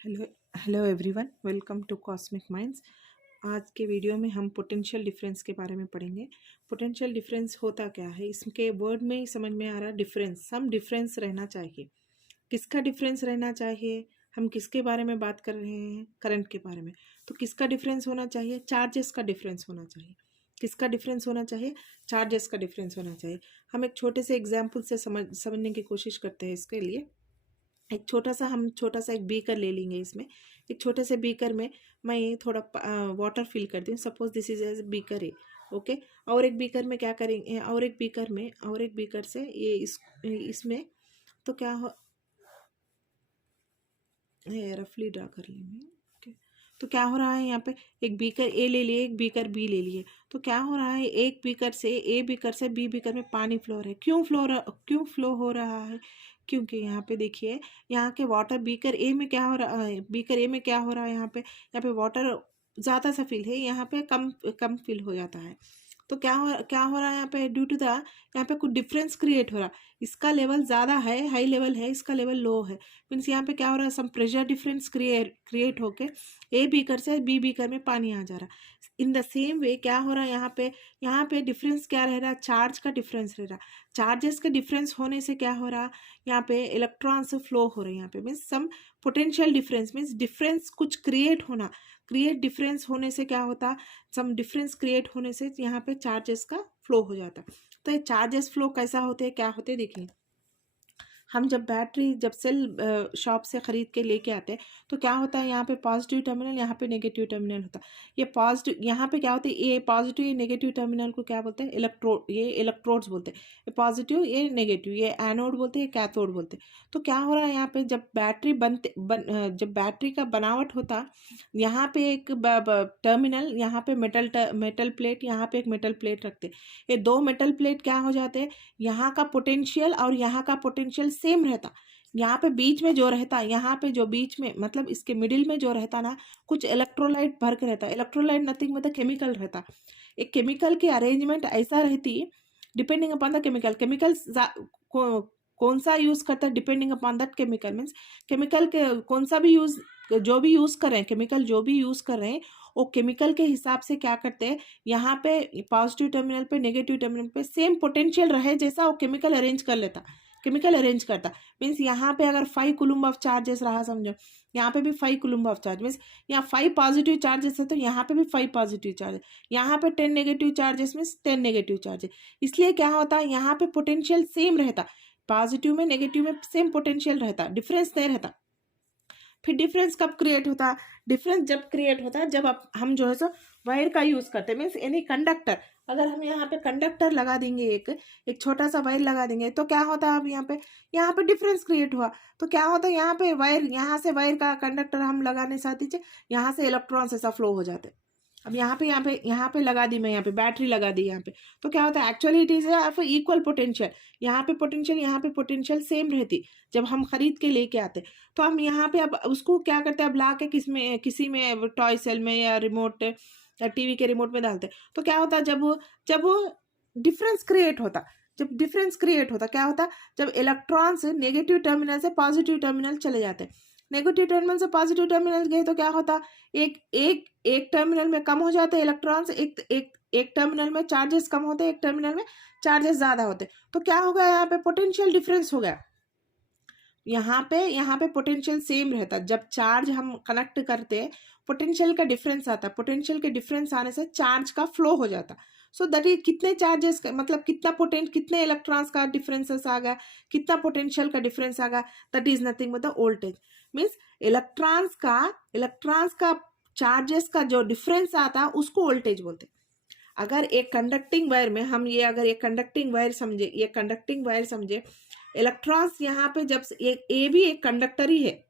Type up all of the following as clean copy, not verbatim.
Hello hello everyone, welcome to cosmic minds. आज के video में हम पोटेंशियल डिफरेंस के बारे में पढ़ेंगे। पोटेंशियल डिफरेंस होता क्या है, इसके वर्ड में ही समझ में आ रहा है। डिफरेंस, सम डिफरेंस रहना चाहिए। किसका डिफरेंस रहना चाहिए? हम किसके बारे में बात कर रहे हैं? करंट के बारे में। तो किसका डिफरेंस होना चाहिए? चार्जेस का डिफरेंस होना चाहिए। किसका डिफरेंस होना चाहिए? चार्जेस का डिफरेंस होना चाहिए। हम एक छोटे से एग्जाम्पल से समझने की कोशिश करते हैं। इसके लिए एक छोटा सा एक बीकर ले लेंगे। इसमें एक छोटे से बीकर में मैं ये थोड़ा वाटर फिल करती हूँ। Suppose this is as beaker है। ओके। और एक बीकर में क्या करेंगे, और एक बीकर से ये इसमें तो क्या हो, ये रफली ड्रा कर लेंगे। ओके। तो क्या हो रहा है यहाँ पे, एक बीकर ए ले लिए, एक बीकर बी ले लिए। तो क्या हो रहा है, एक बीकर से ए बीकर से बी बीकर में पानी फ्लो हो रहा है। क्यों फ्लो हो रहा है? क्योंकि यहाँ पे देखिए, यहाँ के वाटर बीकर ए में क्या हो रहा है, बीकर ए में क्या हो रहा है, यहाँ पे वाटर ज़्यादा सा फिल है, यहाँ पे कम कम फिल हो जाता है। तो क्या हो रहा है यहाँ पे, ड्यू टू द यहाँ पे कुछ डिफरेंस क्रिएट हो रहा है। इसका लेवल ज़्यादा है, हाई लेवल है, इसका लेवल लो है। मीन्स यहाँ पे क्या हो रहा है, सम प्रेशर डिफरेंस क्रिएट होके ए बीकर से बी बीकर में पानी आ जा रहा है। इन द सेम वे क्या हो रहा है, यहाँ पे डिफरेंस क्या रह रहा है, चार्ज का डिफरेंस रह रहा है। चार्जेस के डिफरेंस होने से क्या हो रहा, यहाँ पे इलेक्ट्रॉन्स फ्लो हो रहे हैं। यहाँ पे मीन्स सम पोटेंशियल डिफरेंस, मीन्स डिफरेंस कुछ क्रिएट डिफरेंस होने से क्या होता, सम डिफरेंस क्रिएट होने से यहाँ पे चार्जेस का फ्लो हो जाता। तो ये चार्जेस फ्लो कैसा होते हैं, क्या होते हैं, देखिए। हम जब सेल शॉप से ख़रीद के लेके आते हैं तो क्या होता है, यहाँ पे पॉजिटिव टर्मिनल, यहाँ पे नेगेटिव टर्मिनल होता है। ये पॉजिटिव, यहाँ पे क्या होता है, ये पॉजिटिव, ये नेगेटिव टर्मिनल को क्या बोलते हैं, ये इलेक्ट्रोड्स बोलते हैं। ये पॉजिटिव, ये नेगेटिव, ये एनोड बोलते हैं, कैथोड बोलते हैं। तो क्या हो रहा है, यहाँ पे जब बैटरी का बनावट होता, यहाँ पे एक टर्मिनल, यहाँ पे मेटल प्लेट, यहाँ पे एक मेटल प्लेट रखते। ये दो मेटल प्लेट क्या हो जाते हैं, यहाँ का पोटेंशियल और यहाँ का पोटेंशियल सेम रहता। यहाँ पे बीच में जो रहता, यहाँ पे जो बीच में मतलब इसके मिडिल में जो रहता ना, कुछ इलेक्ट्रोलाइट भर के रहता। इलेक्ट्रोलाइट नथिंग मतलब केमिकल रहता। एक केमिकल की अरेंजमेंट ऐसा रहती, डिपेंडिंग अपॉन द केमिकल कौन सा यूज करता है, depending upon that chemical. Means chemical के कौन सा भी यूज, जो भी यूज कर रहे हैं, केमिकल जो भी यूज कर रहे हैं, वो केमिकल के हिसाब से क्या करते हैं, यहाँ पे पॉजिटिव टर्मिनल पे नेगेटिव टर्मिनल पे सेम पोटेंशियल रहे जैसा वो केमिकल अरेंज कर लेता, केमिकल अरेंज करता। मीन्स यहाँ पे अगर 5 कूलम्ब ऑफ चार्जेस रहा, समझो यहाँ पे भी 5 कूलम्ब ऑफ चार्ज, मीन्स यहाँ 5 पॉजिटिव चार्जेस है तो यहाँ पे भी 5 पॉजिटिव चार्ज, यहाँ पे 10 negative charges means 10 negative charges. इसलिए क्या होता है, यहाँ पे पोटेंशियल सेम रहता, पॉजिटिव में नेगेटिव में सेम पोटेंशियल रहता, डिफरेंस नहीं रहता। फिर डिफरेंस कब क्रिएट होता, डिफरेंस जब क्रिएट होता है जब हम जो है सो वायर का यूज करते हैं। मीन्स एनी कंडक्टर, अगर हम यहाँ पे कंडक्टर लगा देंगे, एक छोटा सा वायर लगा देंगे, तो क्या होता है, अब यहाँ पे डिफरेंस क्रिएट हुआ। तो क्या होता है, यहाँ पे वायर, यहाँ से वायर का कंडक्टर हम लगाने साथ ही यहाँ से इलेक्ट्रॉन्स ऐसा फ्लो हो जाते। अब यहाँ पे लगा दी मैं, यहाँ पे बैटरी लगा दी यहाँ पे। तो क्या होता है, actually it is equal potential. यहाँ पे पोटेंशियल सेम रहती जब हम खरीद के लेके आते। तो हम यहाँ पे अब उसको क्या करते हैं, अब ला के किसी में टॉय सेल में या रिमोट या टीवी के रिमोट में डालते। तो क्या होता है, जब वो डिफरेंस क्रिएट होता, क्या होता, जब इलेक्ट्रॉन्स नेगेटिव टर्मिनल से पॉजिटिव टर्मिनल चले जाते, नेगेटिव टर्मिनल से पॉजिटिव टर्मिनल गए, तो क्या होता, एक टर्मिनल में कम हो जाते इलेक्ट्रॉन्स, एक टर्मिनल में चार्जेस कम होते, एक टर्मिनल में चार्जेस ज्यादा होते। तो क्या हो गया, यहाँ पे पोटेंशियल डिफरेंस हो गया। यहाँ पे पोटेंशियल सेम रहता, जब चार्ज हम कनेक्ट करते हैं पोटेंशियल का डिफरेंस आता, पोटेंशियल के डिफरेंस आने से चार्ज का फ्लो हो जाता। सो दैट इज कितने चार्जेस मतलब कितने इलेक्ट्रॉन्स का डिफरेंसेस आ गया, कितना पोटेंशियल का डिफरेंस आ गया, that is nothing but the voltage. Means electrons का चार्जेस का जो डिफरेंस आता उसको वोल्टेज बोलते। अगर एक कंडक्टिंग वायर में हम अगर एक कंडक्टिंग वायर समझे, इलेक्ट्रॉन्स यहाँ पे जब ए भी एक कंडक्टर ही है,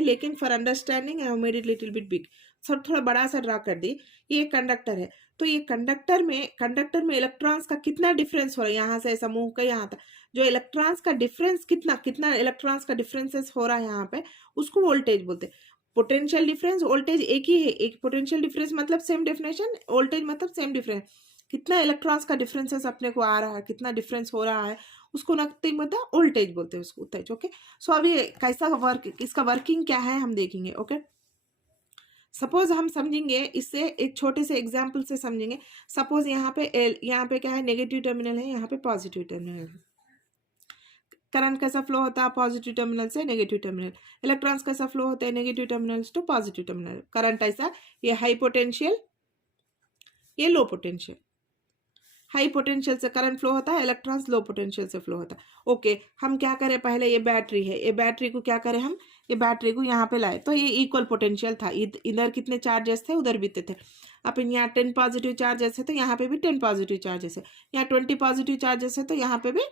लेकिन for understanding I have made it little bit big, सब थोड़ा बड़ा सा ड्रा कर दी। ये कंडक्टर है, तो ये कंडक्टर में इलेक्ट्रॉन्स का कितना डिफरेंस हो रहा है, यहाँ से ऐसा मूव का यहाँ तक, जो इलेक्ट्रॉन्स का डिफरेंस कितना इलेक्ट्रॉन्स का डिफरेंसेस हो रहा है यहाँ पे, उसको वोल्टेज बोलते हैं। पोटेंशियल डिफरेंस, वोल्टेज एक ही है, एक पोटेंशियल डिफरेंस मतलब सेम डेफिनेशन, वोल्टेज मतलब सेम डिफरेंस। कितना इलेक्ट्रॉन्स का डिफरेंसेस अपने को आ रहा है, कितना डिफरेंस हो रहा है, उसको नथिंग बोलते हैं, वोल्टेज बोलते हैं उसको, वोल्टेज। ओके, सो अभी कैसा वर्क, इसका वर्किंग क्या है हम देखेंगे। ओके, सपोज हम समझेंगे इससे, एक छोटे से एग्जाम्पल से समझेंगे। सपोज यहाँ पे क्या है, नेगेटिव टर्मिनल है, यहाँ पे पॉजिटिव टर्मिनल है। करंट कैसा फ्लो होता है, पॉजिटिव टर्मिनल से नेगेटिव टर्मिनल। इलेक्ट्रॉन्स कैसा फ्लो होता है, negative terminal to positive terminal. Current ऐसा, ये हाई पोटेंशियल, ये लो पोटेंशियल। हाई पोटेंशियल से करंट फ्लो होता है, इलेक्ट्रॉन्स लो पोटेंशियल से फ्लो होता है। ओके, हम क्या करें, पहले ये बैटरी है, ये बैटरी को क्या करें हम, ये बैटरी को यहाँ पे लाए, तो ये इक्वल पोटेंशियल था। इधर कितने चार्जेस थे, उधर भी थे। अपन यहाँ 10 पॉजिटिव चार्जेस है, तो यहाँ पे भी 10 पॉजिटिव चार्जेस है। यहाँ 20 पॉजिटिव चार्जेस है, तो यहाँ पे भी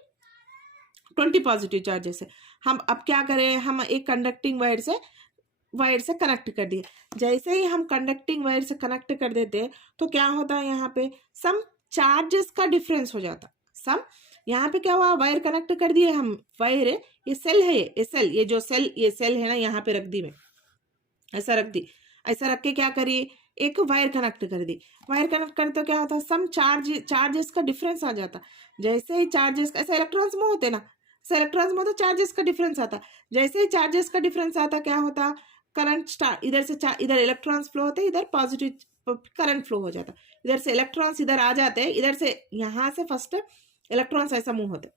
20 पॉजिटिव चार्जेस है। हम अब क्या करें, हम एक कंडक्टिंग वायर से कनेक्ट कर दिए। जैसे ही हम कंडक्टिंग वायर से कनेक्ट कर देते हैं, तो क्या होता है, यहाँ पे सम चार्जेस का डिफरेंस हो जाता। सम यहाँ पे क्या हुआ, वायर कनेक्ट कर दिए हम, वायर है, ये सेल है, ये सेल, ये सेल है ना, यहाँ पे रख दी मैं, ऐसा रख दी। ऐसा रख के क्या करिए, एक वायर कनेक्ट कर दी। वायर कनेक्ट करते तो क्या होता है, सम चार्जेस का डिफरेंस आ जाता। जैसे ही चार्जेस, ऐसे इलेक्ट्रॉन्स में होते ना, इलेक्ट्रॉन्स में तो चार्जेस का डिफरेंस आता। जैसे ही चार्जेस का डिफरेंस आता, क्या होता, करंट स्टार्ट, इधर से इधर इलेक्ट्रॉन्स फ्लो होते, इधर पॉजिटिव करंट फ्लो हो जाता। इधर से इलेक्ट्रॉन्स इधर आ जाते हैं, इधर से यहाँ से फर्स्ट इलेक्ट्रॉन्स ऐसा मूव होते,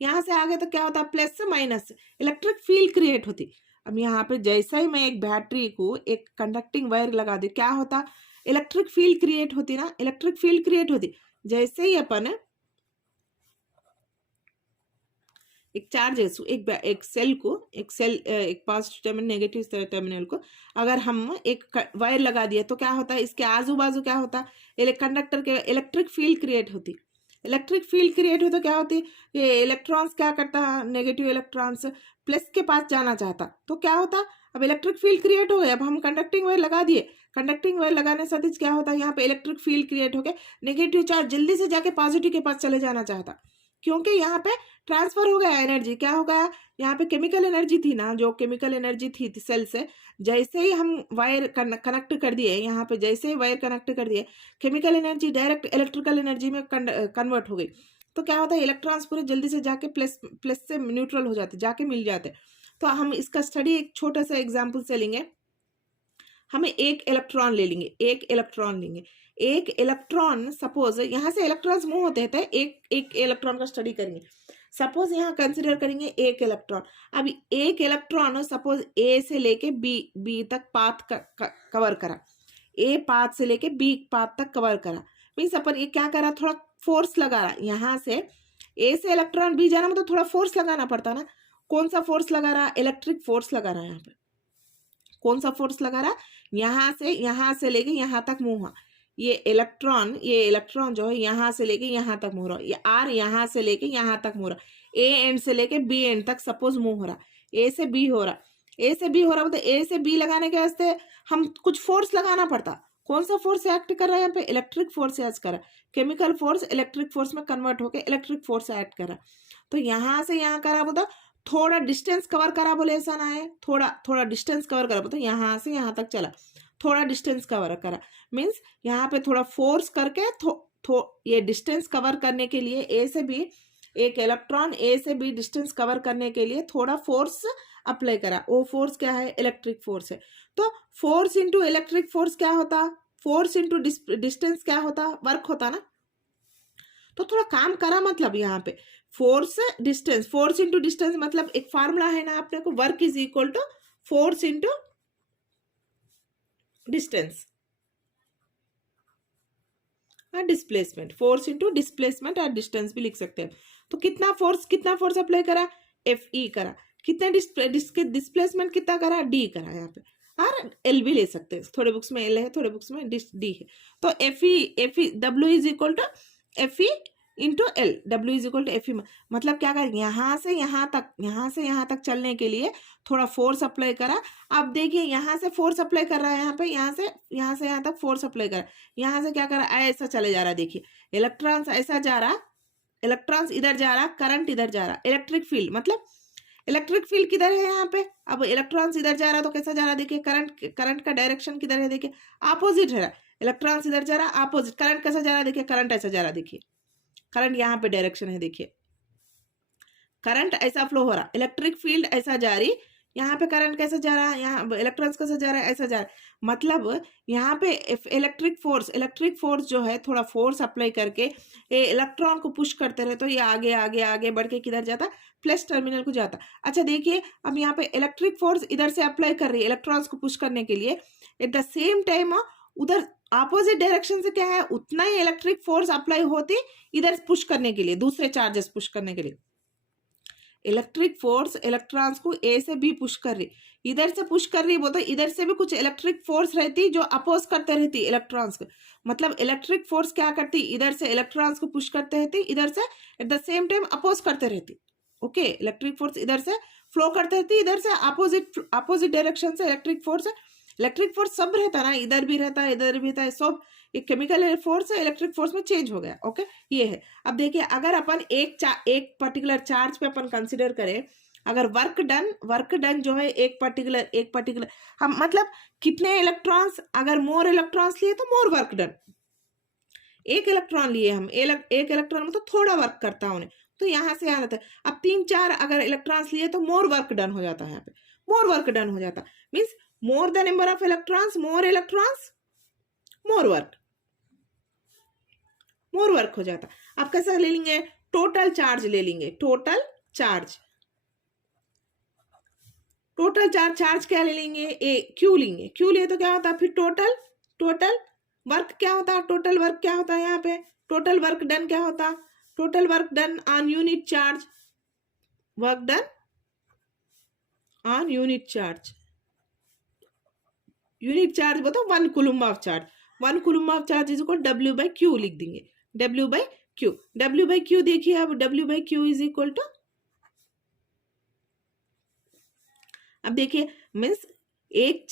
यहाँ से आगे तो क्या होता, प्लस से माइनस, इलेक्ट्रिक फील्ड क्रिएट होती। अब यहाँ पे जैसा ही मैं एक बैटरी को एक कंडक्टिंग वायर लगा दी, क्या होता, इलेक्ट्रिक फील्ड क्रिएट होती ना, इलेक्ट्रिक फील्ड क्रिएट होती। जैसे ही अपन एक चार्जेस, एक सेल को, एक पॉजिटिव टर्मिनल, नेगेटिव टर्मिनल को अगर हम एक वायर लगा दिए, तो क्या होता है, इसके आजू बाजू क्या होता, कंडक्टर के इलेक्ट्रिक फील्ड क्रिएट होती। इलेक्ट्रिक फील्ड क्रिएट हो तो क्या होती, ये इलेक्ट्रॉन्स क्या करता है, नेगेटिव इलेक्ट्रॉन्स प्लस के पास जाना चाहता, तो क्या होता, अब इलेक्ट्रिक फील्ड क्रिएट हो गया। अब हम कंडक्टिंग वायर लगा दिए, कंडक्टिंग वायर लगाने से क्या होता है, यहाँ पे इलेक्ट्रिक फील्ड क्रिएट हो गया, नेगेटिव चार्ज जल्दी से जाके पॉजिटिव के पास चले जाना चाहता, क्योंकि यहाँ पे ट्रांसफर हो गया एनर्जी। क्या हो गया, यहाँ पे केमिकल एनर्जी थी ना, जो केमिकल एनर्जी थी सेल से, जैसे ही हम वायर कनेक्ट कर दिए, यहाँ पे जैसे ही वायर कनेक्ट कर दिए, chemical energy direct electrical energy में कन्वर्ट हो गई। तो क्या होता है, इलेक्ट्रॉन्स पूरे जल्दी से जाके प्लस से न्यूट्रल हो जाते, जाके मिल जाते। तो हम इसका स्टडी एक छोटा सा एग्जाम्पल से लेंगे। हमें एक इलेक्ट्रॉन लेंगे, एक इलेक्ट्रॉन, सपोज यहाँ से इलेक्ट्रॉन्स मूव होते हैं, एक इलेक्ट्रॉन का स्टडी करेंगे। सपोज यहाँ कंसिडर करेंगे एक इलेक्ट्रॉन। अभी एक इलेक्ट्रॉन सपोज ए से लेके बी तक पाथ कवर करा, ए पाथ से लेके बी पाथ तक कवर करा। मीन्स अपन ये क्या करा, थोड़ा फोर्स लगा रहा, यहाँ से ए से इलेक्ट्रॉन बी जाना, मतलब थोड़ा फोर्स लगाना पड़ता ना। कौन सा फोर्स लगा रहा, इलेक्ट्रिक फोर्स लगा रहा है। यहाँ पे कौन सा फोर्स लगा रहा, यहाँ से लेके यहाँ तक मूव हुआ। ये इलेक्ट्रॉन जो है यहाँ से लेके यहाँ तक मूव रहा, ये आर यहाँ से लेके यहाँ तक मूव रहा, ए एंड से लेके बी एंड तक सपोज मूव हो रहा, ए से बी हो रहा, मतलब ए से बी लगाने के वास्ते हम कुछ फोर्स लगाना पड़ता। कौन सा फोर्स एक्ट कर रहा है, यहाँ पे इलेक्ट्रिक फोर्स एक्ट कर रहा है। केमिकल फोर्स इलेक्ट्रिक फोर्स में कन्वर्ट होकर इलेक्ट्रिक फोर्स एक्ट कर रहा। तो यहाँ से यहाँ करा बोलता, थोड़ा डिस्टेंस कवर करा, बोले ऐसा ना है, थोड़ा डिस्टेंस कवर करा, बोलते यहाँ से यहाँ तक चला, थोड़ा डिस्टेंस कवर करा। मीन्स यहाँ पे थोड़ा फोर्स करके ये डिस्टेंस कवर करने के लिए ए से बी, एक इलेक्ट्रॉन ए से बी डिस्टेंस कवर करने के लिए थोड़ा फोर्स अप्लाई करा। वो फोर्स क्या है, इलेक्ट्रिक फोर्स है। तो फोर्स इंटू इलेक्ट्रिक फोर्स क्या होता, फोर्स इंटू डिस्टेंस क्या होता, वर्क होता ना। तो थोड़ा काम करा, मतलब यहाँ पे फोर्स इंटू डिस्टेंस, मतलब एक फार्मूला है ना अपने को, work is equal to force into distance, displacement, force into displacement और डिस्टेंस भी लिख सकते हैं। तो कितना फोर्स अप्लाई करा, एफ ई करा, कितना डिस्प्लेसमेंट कितना करा, डी करा। यहाँ पे और एल भी ले सकते हैं, थोड़े बुक्स में एल है, थोड़े बुक्स में डी है। तो F E W is equal to F E into L, W is equal to F E. मतलब क्या करें, यहाँ से यहाँ तक चलने के लिए थोड़ा फोर्स अप्लाई करा। अब देखिए यहाँ से फोर्स अप्लाई कर रहा है, यहाँ पे यहाँ से यहाँ तक फोर्स अप्लाई करा, यहाँ से क्या करा, ऐसा चले जा रहा है। देखिए इलेक्ट्रॉन्स ऐसा जा रहा, इलेक्ट्रॉन्स इधर जा रहा, करंट इधर जा रहा, इलेक्ट्रिक फील्ड, मतलब इलेक्ट्रिक फील्ड किधर है यहाँ पे। अब इलेक्ट्रॉन्स इधर जा रहा तो कैसा जा रहा, देखिए करंट का डायरेक्शन किधर है, देखिए अपोजिट है। इलेक्ट्रॉन्स इधर जा रहा अपोजिट, करंट कैसा जा रहा, देखिए करंट ऐसा जा रहा, देखिए करंट यहाँ पे डायरेक्शन है, देखिए करंट ऐसा फ्लो हो रहा, इलेक्ट्रिक फील्ड ऐसा जा रही, यहाँ पे करंट कैसा जा रहा है, यहाँ इलेक्ट्रॉन्स कैसा जा रहा है, ऐसा जा रहा है। मतलब यहाँ पे इलेक्ट्रिक फोर्स जो है, थोड़ा फोर्स अप्लाई करके ये इलेक्ट्रॉन को पुश करते रहे तो ये आगे आगे आगे बढ़ के किधर जाता, प्लस टर्मिनल को जाता। अच्छा देखिए, अब यहाँ पे इलेक्ट्रिक फोर्स इधर से अप्लाई कर रही है इलेक्ट्रॉन्स को पुश करने के लिए, एट द सेम टाइम उधर अपोजिट डायरेक्शन से क्या है, उतना ही इलेक्ट्रिक फोर्स अप्लाई होती इधर पुश करने के लिए, दूसरे चार्जेस पुश करने के लिए। इलेक्ट्रिक फोर्स इलेक्ट्रॉन्स को ए से बी पुश कर रही, इधर से पुश कर रही, बोलते इधर से भी कुछ इलेक्ट्रिक फोर्स रहती जो अपोज करते रहती इलेक्ट्रॉन्स को। मतलब इलेक्ट्रिक फोर्स क्या करती, इधर से इलेक्ट्रॉन्स को पुश करते रहती, इधर से at the same time oppose करते रहती। ओके, इलेक्ट्रिक फोर्स इधर से फ्लो करते रहती, इधर से अपोजिट डायरेक्शन से इलेक्ट्रिक फोर्स सब रहता ना, इधर भी रहता है इधर भी रहता है, सब एक केमिकल फोर्स है इलेक्ट्रिक फोर्स में चेंज हो गया। ओके, ये है। अब देखिए, अगर अपन एक पर्टिकुलर चार्ज पे अपन कंसिडर करें, अगर वर्क डन जो है एक पर्टिकुलर हम मतलब कितने इलेक्ट्रॉन्स, अगर मोर इलेक्ट्रॉन्स लिए तो मोर वर्क डन, एक इलेक्ट्रॉन लिए हम, एक इलेक्ट्रॉन में तो थोड़ा वर्क करता है उन्हें, तो यहाँ से यहाँ था। अब 3-4 अगर इलेक्ट्रॉन्स लिए तो मोर वर्क डन हो जाता है, यहाँ पे मोर वर्क डन हो जाता, means more the number of electrons more work हो जाता। आप कैसा ले लेंगे, टोटल चार्ज ले लेंगे, टोटल चार्ज क्या ले लेंगे, क्यू लेंगे, क्यू लिए तो क्या होता है फिर टोटल वर्क क्या होता है, टोटल वर्क क्या होता है, यहाँ पे टोटल वर्क डन क्या होता, total work done on unit charge, work done on unit charge बोलते 1 coulomb of charge, 1 coulomb of charge is equal W by Q लिख देंगे, W बाई क्यू देखिए, अब W by Q is equal to, अब देखिए means एक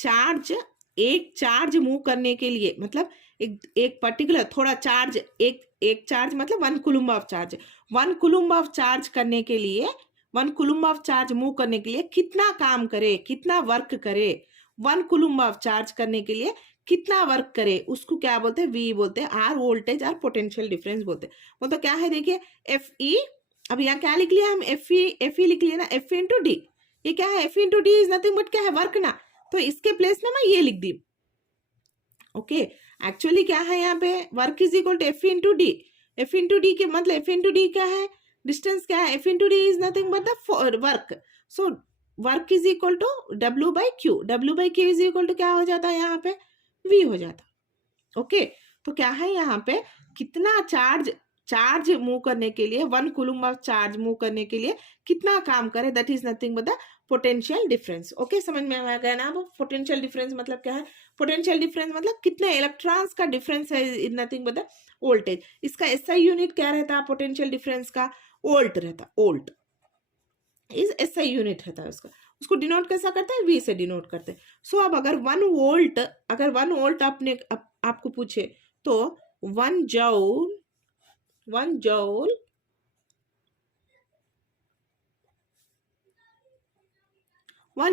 charge move करने के लिए, मतलब एक पर्टिकुलर थोड़ा चार्ज, एक चार्ज मतलब 1 coulomb of charge, 1 coulomb of charge करने के लिए, 1 कूलम्ब ऑफ चार्ज मूव करने के लिए कितना काम करे, कितना वर्क करे, 1 कूलम्ब ऑफ चार्ज करने के लिए कितना वर्क करे, उसको क्या बोलते हैं, वी बोलते हैं, or voltage or potential difference बोलते हैं। वो तो क्या है देखिए, Fe, अब यहाँ क्या लिख लिया हम, Fe लिख लिया ना, F इंटू डी, ये क्या है, F into D is nothing but क्या है, वर्क ना, तो इसके प्लेस में मैं ये लिख दी। ओके, एक्चुअली क्या है यहाँ पे, work is equal to F into D, F into D के मतलब F इंटू डी क्या है, डिस्टेंस क्या है, F into D is nothing but the work, so work is equal to W by Q is equal to क्या हो जाता है, यहाँ पे V हो जाता। ओके, तो क्या है यहाँ पे, कितना चार्ज मूव करने के लिए, 1 कूलम्ब ऑफ चार्ज मूव करने के लिए कितना काम करे, that is nothing but the potential difference. Okay, समझ में आ गया ना। अब पोटेंशियल डिफरेंस मतलब क्या है, पोटेंशियल डिफरेंस मतलब कितने इलेक्ट्रॉन्स का डिफरेंस है, is nothing but the voltage. इसका SI यूनिट क्या रहता है, पोटेंशियल डिफरेंस का वोल्ट रहता, वोल्ट इज SI यूनिट रहता है उसका, उसको डिनोट कैसा करते हैं, V से डिनोट करते हैं। सो अब अगर 1 वोल्ट आपको पूछे तो 1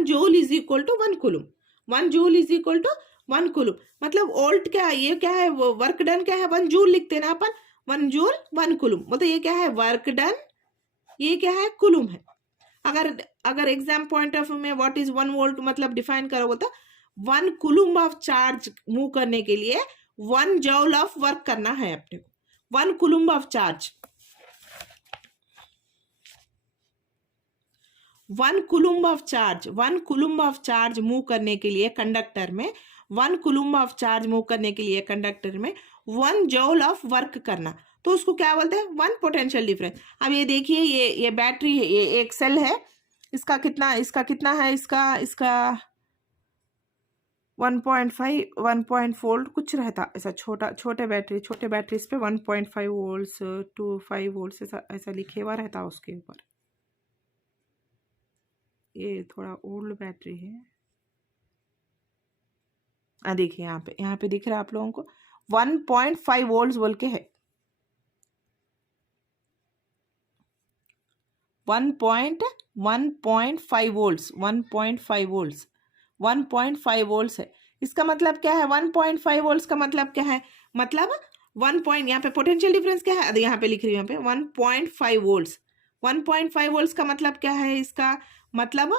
joule is equal to 1 coulomb, 1 joule is equal to 1 coulomb, मतलब वोल्ट क्या है, ये क्या है, वर्क डन क्या है, 1 जूल लिखते हैं ना अपन, 1 जूल 1 कूलम्ब, मतलब ये क्या है, वर्क डन, ये क्या है, कूलम्ब है। अगर एग्जाम पॉइंट ऑफ व्यू में व्हाट इज 1 वोल्ट मतलब डिफाइन करोगे तो 1 कूलम्ब ऑफ चार्ज मूव करने के लिए 1 जूल ऑफ वर्क करना है अपने को, 1 coulomb of charge, 1 coulomb of charge move करने के लिए कंडक्टर में, 1 कूलम्ब ऑफ चार्ज मूव करने के लिए कंडक्टर में 1 जूल ऑफ वर्क करना, तो उसको क्या बोलते हैं, 1 पोटेंशियल डिफरेंस। अब ये देखिए, ये बैटरी है, ये एक सेल है, इसका कितना है, इसका 1.4 कुछ रहता, ऐसा छोटे बैटरीज पे 1.5 वोल्ट्स टू 5 वोल्ट्स ऐसा लिखे हुआ रहता उसके ऊपर। ये थोड़ा ओल्ड बैटरी है, देखिए यहाँ पे दिख रहा है आप लोगों को 1.5 वोल्ट्स बोल के है, 1.5 वोल्ट्स है। इसका मतलब क्या है, 1.5 वोल्ट्स का मतलब क्या है, मतलब 1 पॉइंट, यहाँ पे पोटेंशियल डिफरेंस क्या है, यहाँ पे लिख रही हूँ, यहाँ पे 1.5 वोल्ट्स 1.5 वोल्ट्स का मतलब क्या है? इसका मतलब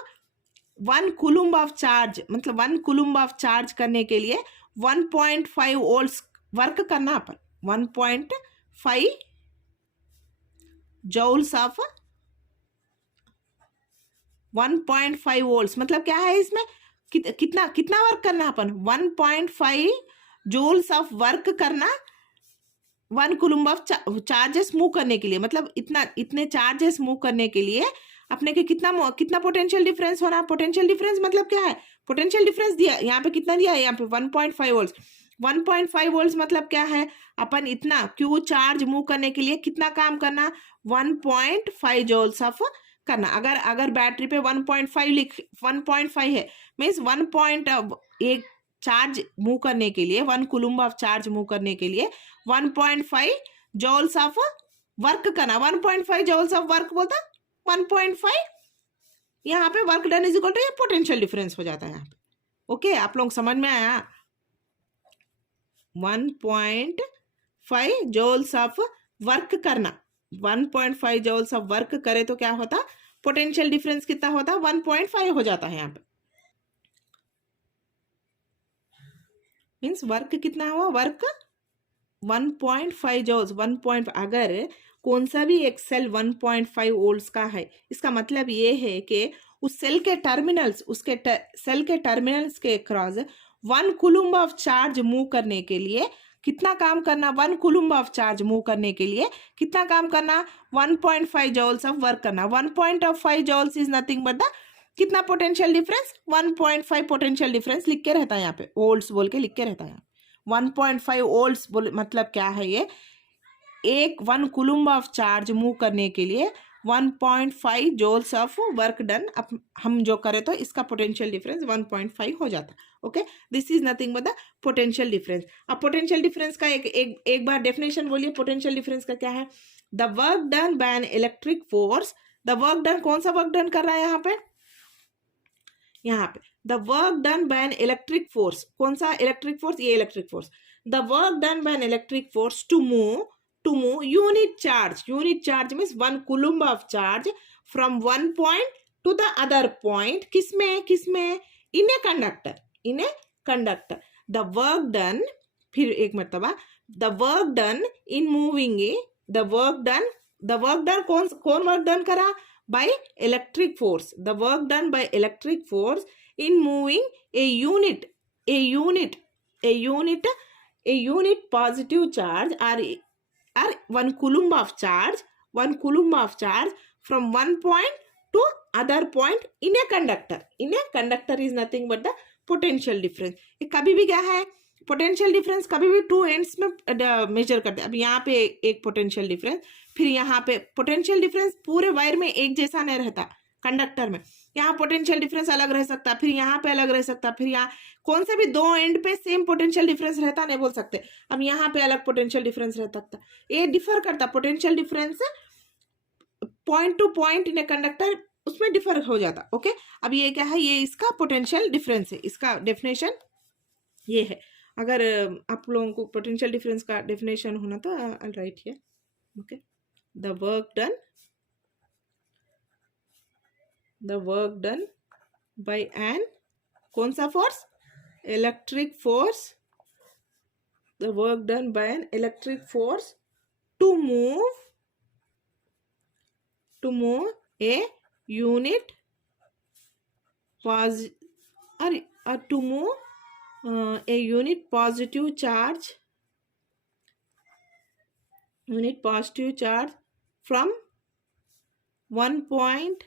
1 कूलम्ब ऑफ चार्ज, मतलब 1 कूलम्ब ऑफ चार्ज करने के लिए 1.5 वोल्ट्स वर्क करना अपन। 1.5 जूल्स ऑफ 1.5 वोल्ट्स मतलब क्या है? इसमें कितना कितना वर्क करना अपन? 1.5 जूल्स ऑफ वर्क करना 1 कूलम्ब ऑफ चार्जेस मूव करने के लिए, मतलब इतने चार्जेस मूव करने के लिए अपने के कितना पोटेंशियल डिफरेंस होना? पोटेंशियल डिफरेंस मतलब क्या है? पोटेंशियल डिफरेंस दिया यहाँ पे, कितना दिया है यहाँ पे? 1.5 वोल्ट्स। 1.5 वोल्ट्स मतलब क्या है? अपन इतना क्यू चार्ज मूव करने के लिए कितना काम करना? 1.5 जूल्स ऑफ करना। अगर बैटरी पे 1.5 है, मीन्स 1 चार्ज मूव करने के लिए, 1 कूलम्ब ऑफ चार्ज मूव करने के लिए 1.5 जूल्स ऑफ वर्क करना। 1.5 जूल्स ऑफ वर्क बोलता 1.5, यहाँ पे work done is equal to ये पोटेंशियल डिफरेंस हो जाता है यहाँ पे। ओके, आप लोग समझ में आया? 1.5 जूल्स ऑफ वर्क करना, 1.5 जूल्स ऑफ वर्क करे तो क्या होता? पोटेंशियल डिफरेंस कितना होता? 1.5 हो जाता है यहाँ पे। मीन्स वर्क कितना हुआ? Work 1.5 joules. 1. अगर कौन सा भी एक सेल 1.5 वोल्ट्स का है, इसका मतलब ये है कि उस सेल के टर्मिनल्स, सेल के टर्मिनल्स के cross 1 coulomb of charge move करने के लिए कितना काम करना? 1 कूलम्ब ऑफ चार्ज मूव करने के लिए कितना काम करना? 1.5 जूल्स ऑफ वर्क करना। 1.5 joules is nothing but the कितना पोटेंशियल डिफरेंस? 1.5 पोटेंशियल डिफरेंस लिख के रहता है यहाँ पे, वोल्ट्स बोल के लिख के रहता है। 1.5 वोल्ट्स बोल मतलब क्या है? ये 1 कूलम्ब ऑफ चार्ज मूव करने के लिए 1.5 जूल्स ऑफ वर्क डन हम जो करें तो इसका पोटेंशियल डिफरेंस 1.5 हो जाता है। Okay, this is nothing but the potential difference. अब पोटेंशियल डिफरेंस का एक बार डेफिनेशन बोलिए। पोटेंशियल डिफरेंस का क्या है? The work done by an electric force. The work done, कौन सा वर्क डन कर रहा है यहाँ पे? The work done by an electric force. कौन सा इलेक्ट्रिक फोर्स? ये electric force. The work done by an electric force to move unit charge means 1 coulomb of charge from one point to the other point. किसमें? in a conductor. the work done, फिर एक मरतबा, the work done in moving the work done कौन work done करा? by electric force. the work done by electric force in moving a unit positive charge or 1 coulomb of charge from one point to other point in a conductor. is nothing but the potential difference. ये कभी भी क्या है? Potential difference कभी भी 2 ends में major करते हैं। अब यहाँ पे एक पोटेंशियल डिफरेंस, फिर यहाँ पे पोटेंशियल डिफरेंस पूरे वायर में एक जैसा नहीं रहता। कंडक्टर में यहाँ पोटेंशियल डिफरेंस अलग रह सकता, फिर यहाँ पे अलग रह सकता, फिर यहाँ कौन से भी 2 एंड पे सेम पोटेंशियल डिफरेंस रहता नहीं बोल सकते। अब यहाँ पे अलग पोटेंशियल डिफरेंस रह सकता, ये डिफर करता। Potential difference point two point in a conductor उसमें डिफर हो जाता। ओके, अब ये क्या है? ये इसका पोटेंशियल डिफरेंस है। इसका डेफिनेशन ये है। अगर आप लोगों को पोटेंशियल डिफरेंस का डेफिनेशन होना तो I write here. Okay, the work done by an, कौन सा फोर्स? Electric force. The work done by an electric force to move a unit to move a unit positive charge from one point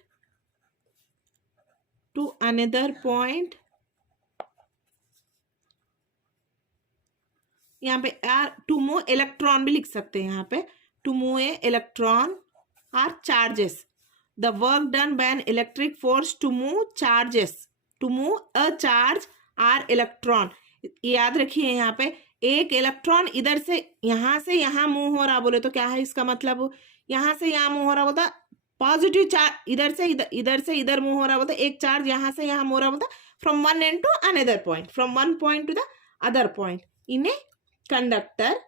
to another point. यहाँ पे to move electron भी लिख सकते हैं। यहाँ पे to move a electron or charges. The work done by an electric force to move a charge or electron. याद रखिए, यहाँ पे एक इलेक्ट्रॉन इधर से यहाँ मूव हो रहा बोले तो क्या है इसका मतलब? यहाँ से यहाँ मूव हो रहा होता पॉजिटिव चार्ज, इधर से इधर मूव हो रहा होता, एक चार्ज यहाँ से यहाँ मूव हो रहा होता from one end to another point, from one point to the other point in a conductor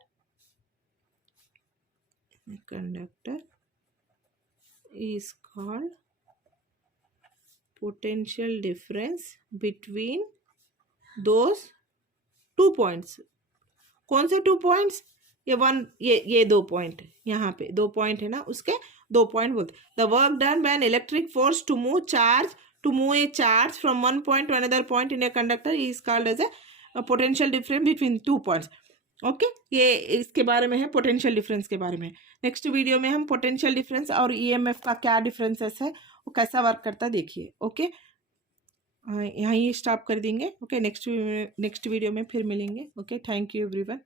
is called potential difference between those 2 points. कौन से 2 पॉइंट्स? ये 2 पॉइंट, यहाँ पे 2 पॉइंट है ना, उसके 2 पॉइंट बोलते. The work done by an electric force to move a charge from one point to another point in a conductor is called as a potential difference between 2 points. Okay, ये इसके बारे में है, potential difference के बारे में. Next video में हम पोटेंशियल डिफरेंस और ईएमएफ का क्या डिफरेंसेस है, वो कैसा वर्क करता देखिए. ओके, यहाँ ही स्टॉप कर देंगे. ओके, नेक्स्ट वीडियो में फिर मिलेंगे. Okay, thank you everyone.